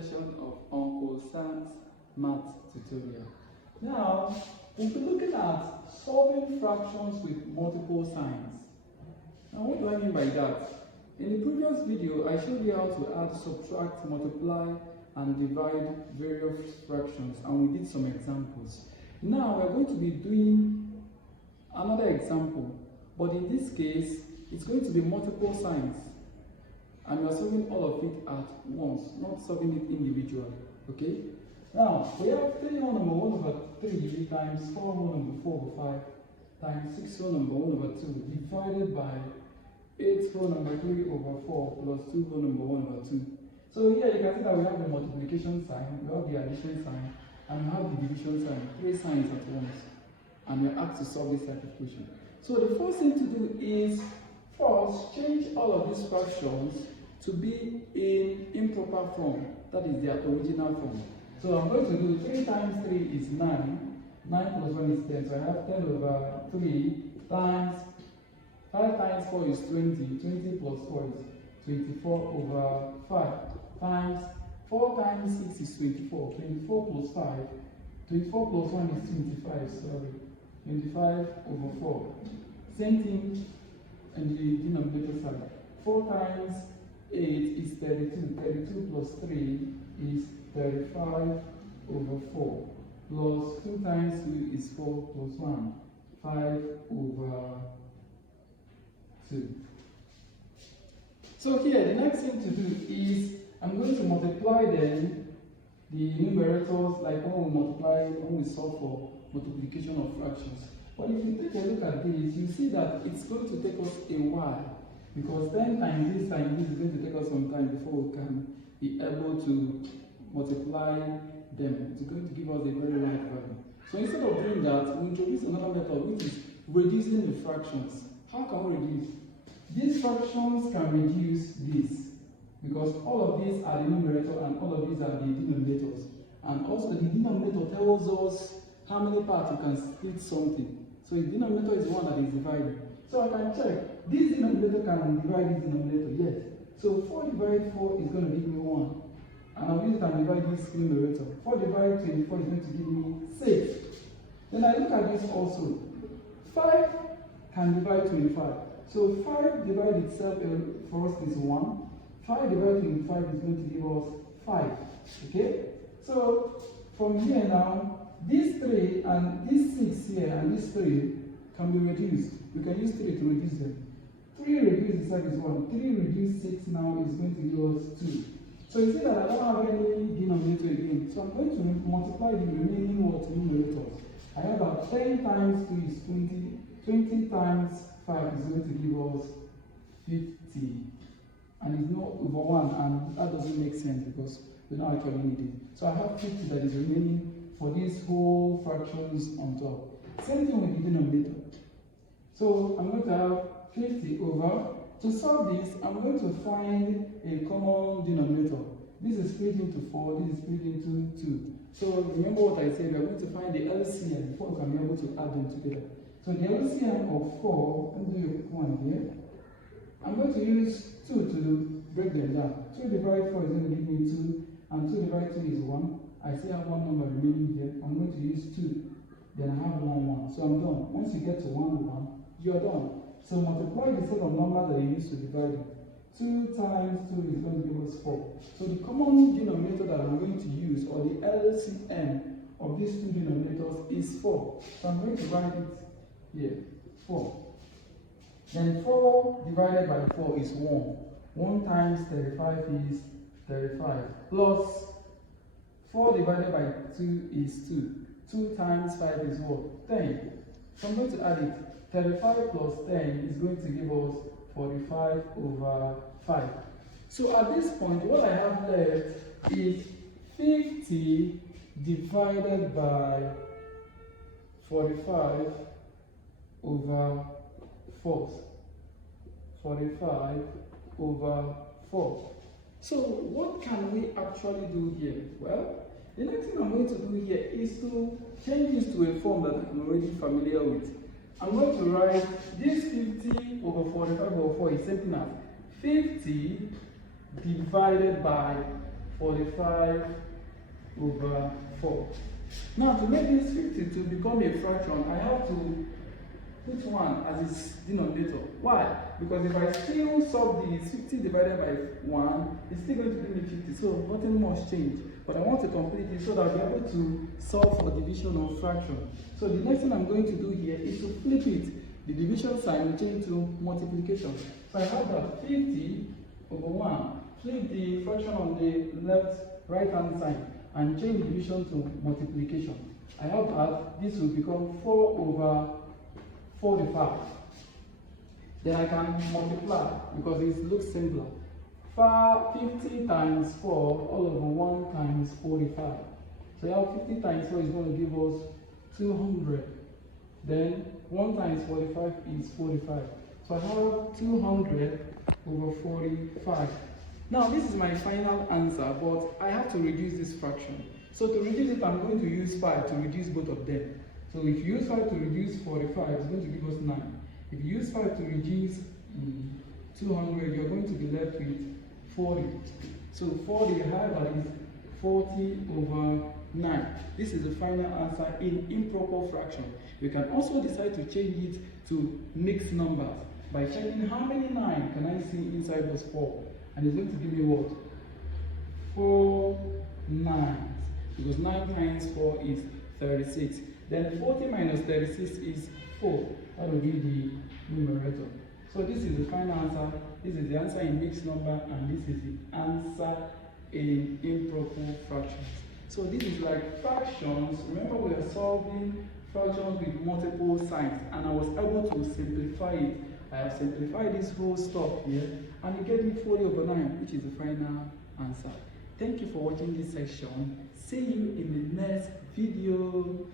session of Uncle Sam's math tutorial. Now, we'll be looking at solving fractions with multiple signs. Now, what do I mean by that? In the previous video, I showed you how to add, subtract, multiply, and divide various fractions, and we did some examples. Now, we're going to be doing another example, but in this case, it's going to be multiple signs. And we are solving all of it at once, not solving it individually. Okay? Now, we have 3 whole number 1 over 3 times 4 whole number 4 over 5 times 6 whole number 1 over 2 divided by 8 whole number 3 over 4 plus 2 whole number 1 over 2. So here you can see that we have the multiplication sign, we have the addition sign, and we have the division sign, 3 signs at once. And we're asked to solve this type of question. So the first thing to do is first change all of these fractions to be in improper form, that is their original form. So I'm going to do 3 times 3 is 9, 9 plus 1 is 10, so I have 10 over 3 times 5 times 4 is 20, 20 plus 4 is 24 over 5 times 4 times 6 is 24, 24 plus 5, 24 plus 1 is 25, sorry, 25 over 4. Same thing in the denominator side. 4 times 8 is 32, 32 plus 3 is 35 over 4, plus 2 times 2 is 4 plus 1, 5 over 2. So here, the next thing to do is, I'm going to multiply then the numerators like when we solve for multiplication of fractions. But if you take a look at this, you see that it's going to take us a while, because 10 times this is going to take us some time before we can be able to multiply them. It's going to give us a very large value. So instead of doing that, we introduce another method, which is reducing the fractions. How can we reduce? These fractions can reduce this, because all of these are the numerator and all of these are the denominators. And also the denominator tells us how many parts you can split something. So the denominator is the one that is divided. So I can check, this denominator can divide this denominator, yes. So 4 divided 4 is going to give me 1. And I'll use it and divide this numerator. 4 divided 24 is going to give me 6. Then I look at this also. 5 can divide 25. So 5 divided itself for us is 1. 5 divided 25 is going to give us 5. Okay? So from here now, these 3 and this 6 here and this 3 can be reduced. We can use 3 to reduce them. 3 reduced itself is 1. 3 reduced 6 now is going to give us 2. So you see that I don't have any denominator again. So I'm going to multiply the remaining numerators. I have about 10 times 2 is 20. 20 times 5 is going to give us 50. And it's not over 1, and that doesn't make sense because we don't actually need it. So I have 50 that is remaining for these whole fractions on top. Same thing with the denominator. So I'm going to have 50 over. To solve this, I'm going to find a common denominator. This is split into 4, this is split into 2. So remember what I said, we're going to find the LCM before we can be able to add them together. So the LCM of 4, let me do a quick one here. I'm going to use 2 to break them down. 2 divided 4 is going to give me 2, and 2 divided 2 is 1. I still have one number remaining here. I'm going to use 2. Then I have 1, 1. So I'm done. Once you get to 1, 1, you're done. So multiply the set of numbers that you use to divide it. 2 times 2 is going to give us 4. So the common denominator that I'm going to use, or the LCM of these two denominators, is 4. So I'm going to write it here, 4. Then 4 divided by 4 is 1. 1 times 35 is 35. Plus 4 divided by 2 is 2. 2 times 5 is what? 10. So I'm going to add it. 35 plus 10 is going to give us 45 over 5. So at this point, what I have left is 50 divided by 45 over 4. 45 over 4. So what can we actually do here? Well, the next thing I'm going to do here is to change this to a form that I'm already familiar with. I'm going to write this 50 over 45 over 4 is something as 50 divided by 45 over 4. Now to make this 50 to become a fraction, I have to put 1 as its denominator. Why? Because if I still solve this 50 divided by 1, it's still going to give me 50, so nothing much change. But I want to complete it so that I'll be able to solve for division of fraction. So the next thing I'm going to do here is to flip it. The division sign will change to multiplication. So I have that 50 over 1. Flip the fraction on the right hand side and change the division to multiplication. I have that this will become 4 over 45. Then I can multiply because it looks simpler. 50 times 4 all over 1 times 45. So you have 50 times 4 is going to give us 200. Then 1 times 45 is 45. So I have 200 over 45. Now this is my final answer, but I have to reduce this fraction. So to reduce it, I'm going to use 5 to reduce both of them. So if you use 5 to reduce 45, it's going to give us 9. If you use 5 to reduce 200, you're going to be left with 40. So 40, however, is 40 over 9. This is the final answer in improper fraction. You can also decide to change it to mixed numbers by checking how many 9 can I see inside those 4. And it's going to give me what? 4 9s. Because 9 times 4 is 36. Then 40 minus 36 is 4. That will be the numerator. So this is the final answer. This is the answer in mixed number, and this is the answer in improper fractions. So this is like fractions. Remember, we are solving fractions with multiple signs, and I was able to simplify it. I have simplified this whole stuff here, and it gave me 40 over 9, which is the final answer. Thank you for watching this section. See you in the next video.